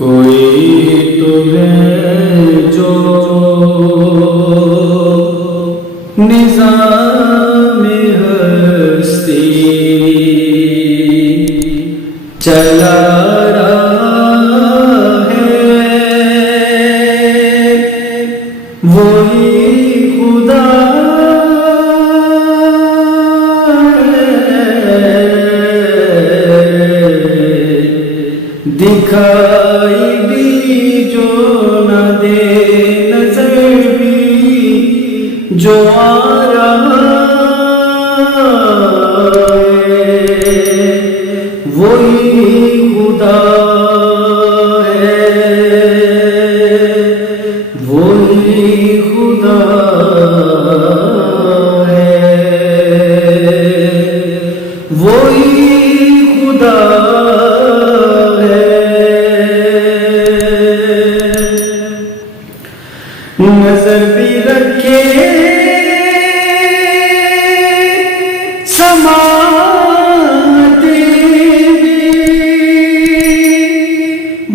کوئی تو ہے جو نظام ہستی چلا رہا ہے، وہی خدا دکھائی بھی جو نہ دے، نظر بھی جو آ رہا ہے، وہی خدا ہے، وہی خدا ہے، وہی خدا نظر بھی رکھے سماتے بھی،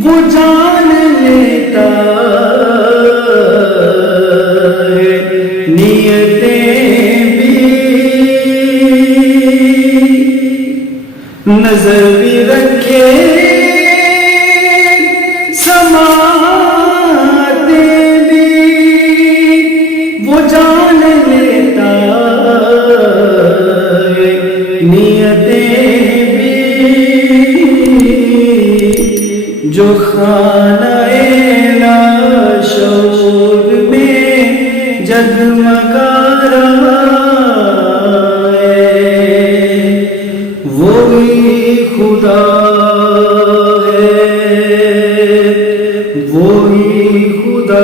وہ جان لیتا ہے نیتیں بھی، نظر بھی رکھے جان لیتا ہے نیتیں بھی، جو خانہ لاشعور میں جگمگا رہا ہے، وہی خدا ہے، وہی خدا